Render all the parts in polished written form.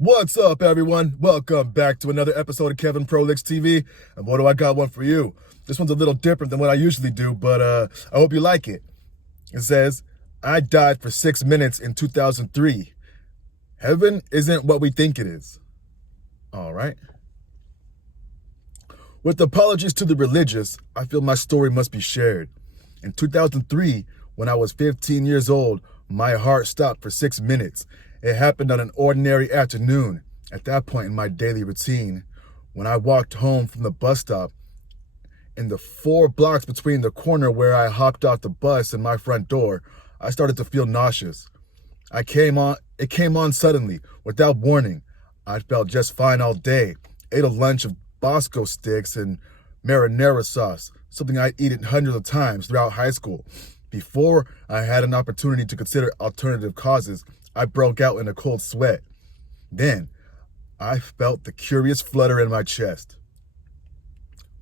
What's up, everyone? Welcome back to another episode of Kevin Prolix TV. And what do I got one for you? This one's a little different than what I usually do, but I hope you like it. It says, I died for 6 minutes in 2003. Heaven isn't what we think it is. All right. With apologies to the religious, I feel my story must be shared. In 2003, when I was 15 years old, my heart stopped for 6 minutes. It happened on an ordinary afternoon, at that point in my daily routine. When I walked home from the bus stop, in the 4 blocks between the corner where I hopped off the bus and my front door, I started to feel nauseous. It came on suddenly, without warning. I felt just fine all day, ate a lunch of Bosco sticks and marinara sauce, something I'd eaten hundreds of times throughout high school. Before I had an opportunity to consider alternative causes, I broke out in a cold sweat. Then, I felt the curious flutter in my chest.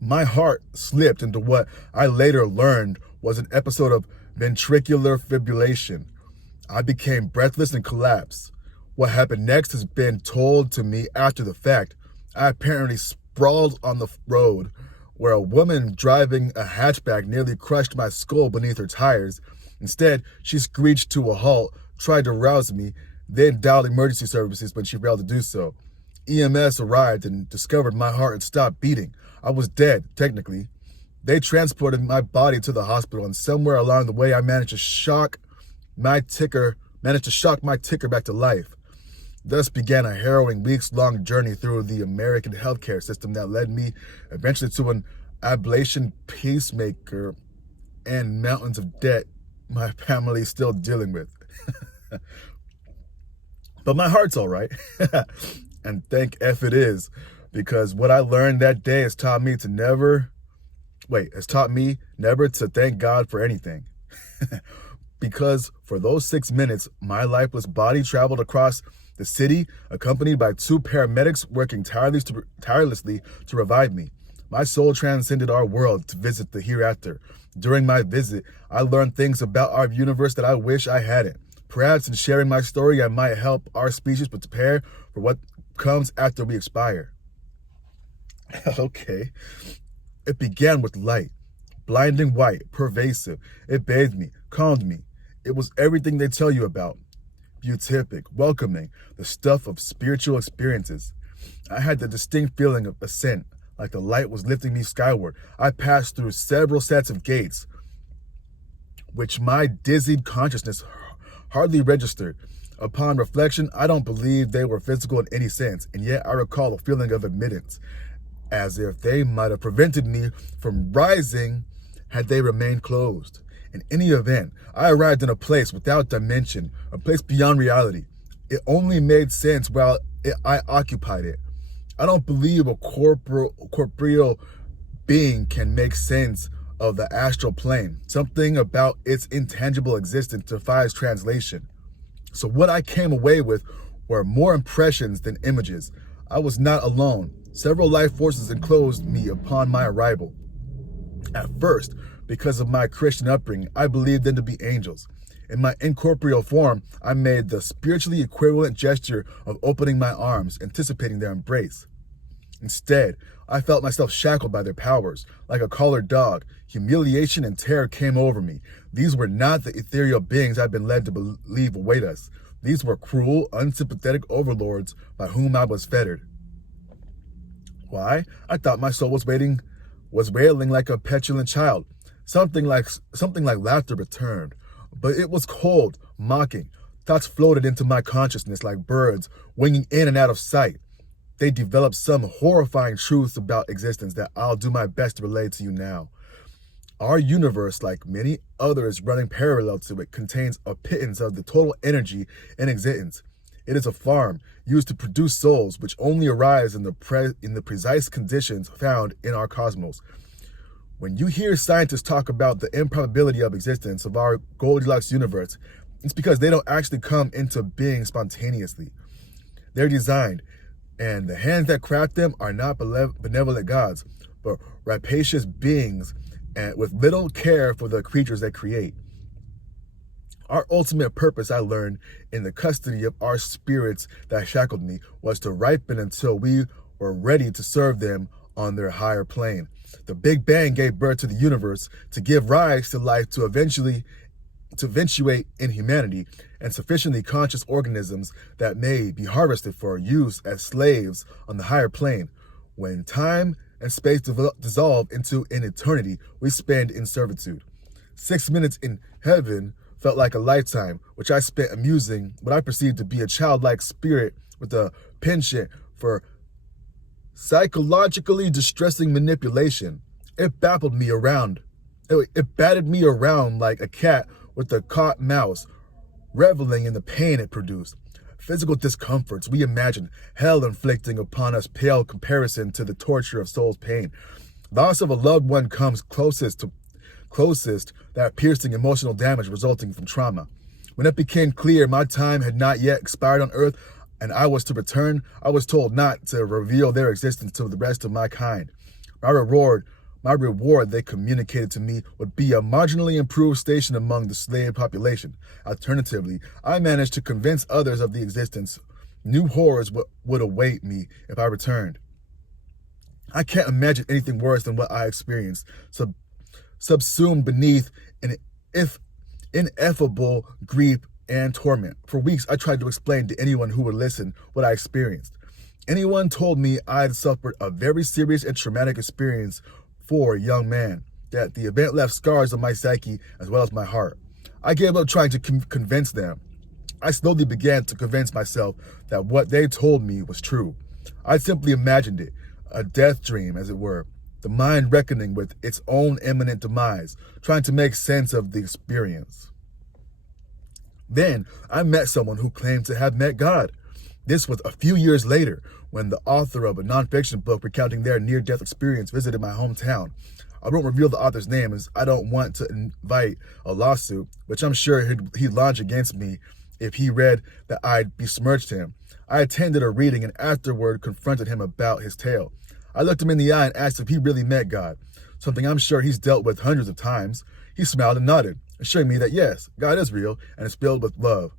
My heart slipped into what I later learned was an episode of ventricular fibrillation. I became breathless and collapsed. What happened next has been told to me after the fact. I apparently sprawled on the road, where a woman driving a hatchback nearly crushed my skull beneath her tires. Instead, she screeched to a halt, tried to rouse me, then dialed emergency services when she failed to do so. EMS arrived and discovered my heart had stopped beating. I was dead, technically. They transported my body to the hospital, and somewhere along the way, I managed to shock my ticker back to life. Thus began a harrowing weeks-long journey through the American healthcare system that led me eventually to an ablation pacemaker and mountains of debt my family is still dealing with. But my heart's all right. And thank F it is, because what I learned that day has taught me never to thank God for anything. Because for those 6 minutes, my lifeless body traveled across the city, accompanied by 2 paramedics working tirelessly to revive me. My soul transcended our world to visit the hereafter. During my visit, I learned things about our universe that I wish I hadn't. Perhaps in sharing my story, I might help our species prepare for what comes after we expire. Okay. It began with light, blinding white, pervasive. It bathed me, calmed me. It was everything they tell you about. Beatific, welcoming, the stuff of spiritual experiences. I had the distinct feeling of ascent, like the light was lifting me skyward. I passed through several sets of gates, which my dizzied consciousness hardly registered. Upon reflection, I don't believe they were physical in any sense, and yet I recall a feeling of admittance, as if they might have prevented me from rising had they remained closed. In any event, I arrived in a place without dimension, a place beyond reality. It only made sense while I occupied it. I don't believe a corporeal being can make sense of the astral plane. Something about its intangible existence defies translation. So what I came away with were more impressions than images. I was not alone. Several life forces enclosed me upon my arrival. At first, because of my Christian upbringing, I believed them to be angels. In my incorporeal form, I made the spiritually equivalent gesture of opening my arms, anticipating their embrace. Instead, I felt myself shackled by their powers. Like a collared dog, humiliation and terror came over me. These were not the ethereal beings I'd been led to believe await us. These were cruel, unsympathetic overlords by whom I was fettered. Why? I thought my soul was wailing like a petulant child. Something like laughter returned, but it was cold, mocking. Thoughts floated into my consciousness like birds, winging in and out of sight. They developed some horrifying truths about existence that I'll do my best to relay to you now. Our universe, like many others running parallel to it, contains a pittance of the total energy in existence. It is a farm used to produce souls, which only arise in the precise conditions found in our cosmos. When you hear scientists talk about the improbability of existence of our Goldilocks universe, it's because they don't actually come into being spontaneously. They're designed, and the hands that craft them are not benevolent gods, but rapacious beings and with little care for the creatures they create. Our ultimate purpose, I learned, in the custody of our spirits that shackled me, was to ripen until we were ready to serve them on their higher plane. The Big Bang gave birth to the universe to give rise to life to eventuate in humanity and sufficiently conscious organisms that may be harvested for use as slaves on the higher plane. When time and space dissolve into an eternity we spend in servitude. 6 minutes in heaven felt like a lifetime, which I spent amusing what I perceived to be a childlike spirit with a penchant for psychologically distressing manipulation. It batted me around like a cat with a caught mouse, reveling in the pain it produced. Physical discomforts we imagine, hell inflicting upon us pale comparison to the torture of soul's pain. Loss of a loved one comes closest that piercing emotional damage resulting from trauma. When it became clear my time had not yet expired on earth and I was to return, I was told not to reveal their existence to the rest of my kind. My reward they communicated to me would be a marginally improved station among the slave population. Alternatively, I managed to convince others of the existence. New horrors would await me if I returned. I can't imagine anything worse than what I experienced, subsumed beneath an ineffable grief and torment. For weeks, I tried to explain to anyone who would listen what I experienced. Anyone told me I had suffered a very serious and traumatic experience for a young man, that the event left scars on my psyche as well as my heart. I gave up trying to convince them. I slowly began to convince myself that what they told me was true. I simply imagined it, a death dream, as it were, the mind reckoning with its own imminent demise, trying to make sense of the experience. Then I met someone who claimed to have met God. This was a few years later, when the author of a nonfiction book recounting their near-death experience visited my hometown. I won't reveal the author's name as I don't want to invite a lawsuit, which I'm sure he'd launch against me if he read that I'd besmirched him. I attended a reading and afterward confronted him about his tale. I looked him in the eye and asked if he really met God, something I'm sure he's dealt with hundreds of times. He smiled and nodded, assuring me that yes, God is real and is filled with love.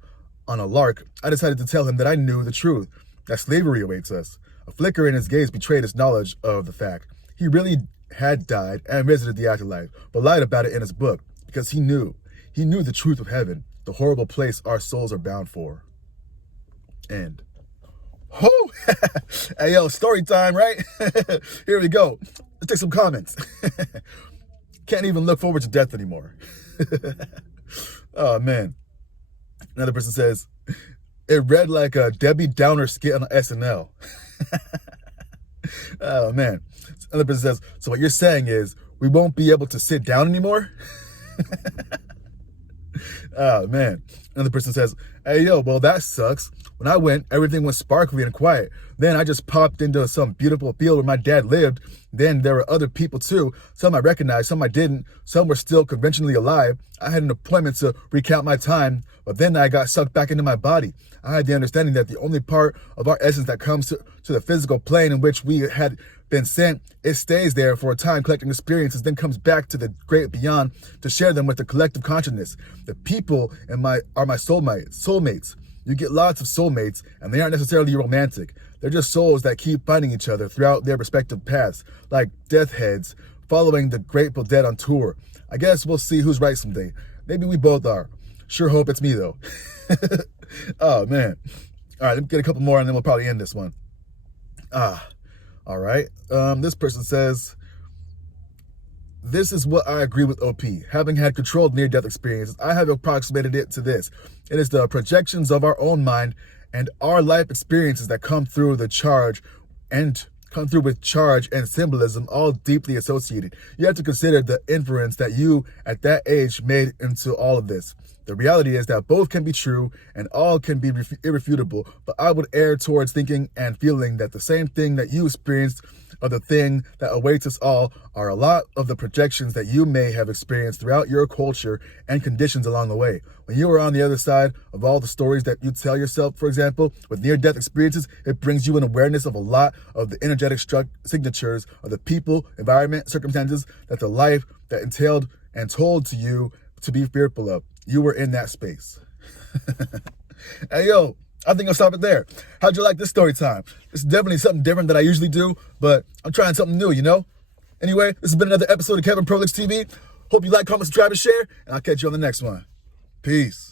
On a lark, I decided to tell him that I knew the truth, that slavery awaits us. A flicker in his gaze betrayed his knowledge of the fact. He really had died and visited the afterlife, but lied about it in his book because he knew the truth of heaven, the horrible place our souls are bound for. End. Oh, hey yo, story time, right? Here we go. Let's take some comments. Can't even look forward to death anymore. Oh man. Another person says, it read like a Debbie Downer skit on SNL. Oh man. Another person says, so what you're saying is we won't be able to sit down anymore? Oh man. Another person says, hey yo, well that sucks. When I went, everything was sparkly and quiet. Then I just popped into some beautiful field where my dad lived. Then there were other people too. Some I recognized, some I didn't. Some were still conventionally alive. I had an appointment to recount my time, but then I got sucked back into my body. I had the understanding that the only part of our essence that comes to the physical plane in which we had been sent, it stays there for a time collecting experiences, then comes back to the great beyond to share them with the collective consciousness. The people are my soulmates. You get lots of soulmates, and they aren't necessarily romantic. They're just souls that keep finding each other throughout their respective paths, like death heads following the Grateful Dead on tour. I guess we'll see who's right someday. Maybe we both are. Sure hope it's me, though. Oh, man. All right, let me get a couple more, and then we'll probably end this one. All right. This person says, this is what I agree with OP. Having had controlled near-death experiences, I have approximated it to this. It is the projections of our own mind and our life experiences that come through with charge and symbolism, all deeply associated. You have to consider the inference that you at that age made into all of this. The reality is that both can be true and all can be irrefutable, but I would err towards thinking and feeling that the same thing that you experienced of the thing that awaits us all are a lot of the projections that you may have experienced throughout your culture and conditions along the way. When you are on the other side of all the stories that you tell yourself, for example, with near-death experiences, it brings you an awareness of a lot of the energetic signatures of the people, environment, circumstances that the life that entailed and told to you to be fearful of. you were in that space. Hey, yo, I think I'll stop it there. How'd you like this story time? It's definitely something different than I usually do, but I'm trying something new, you know? Anyway, this has been another episode of Kevin Prolix TV. Hope you like, comment, subscribe, and share, and I'll catch you on the next one. Peace.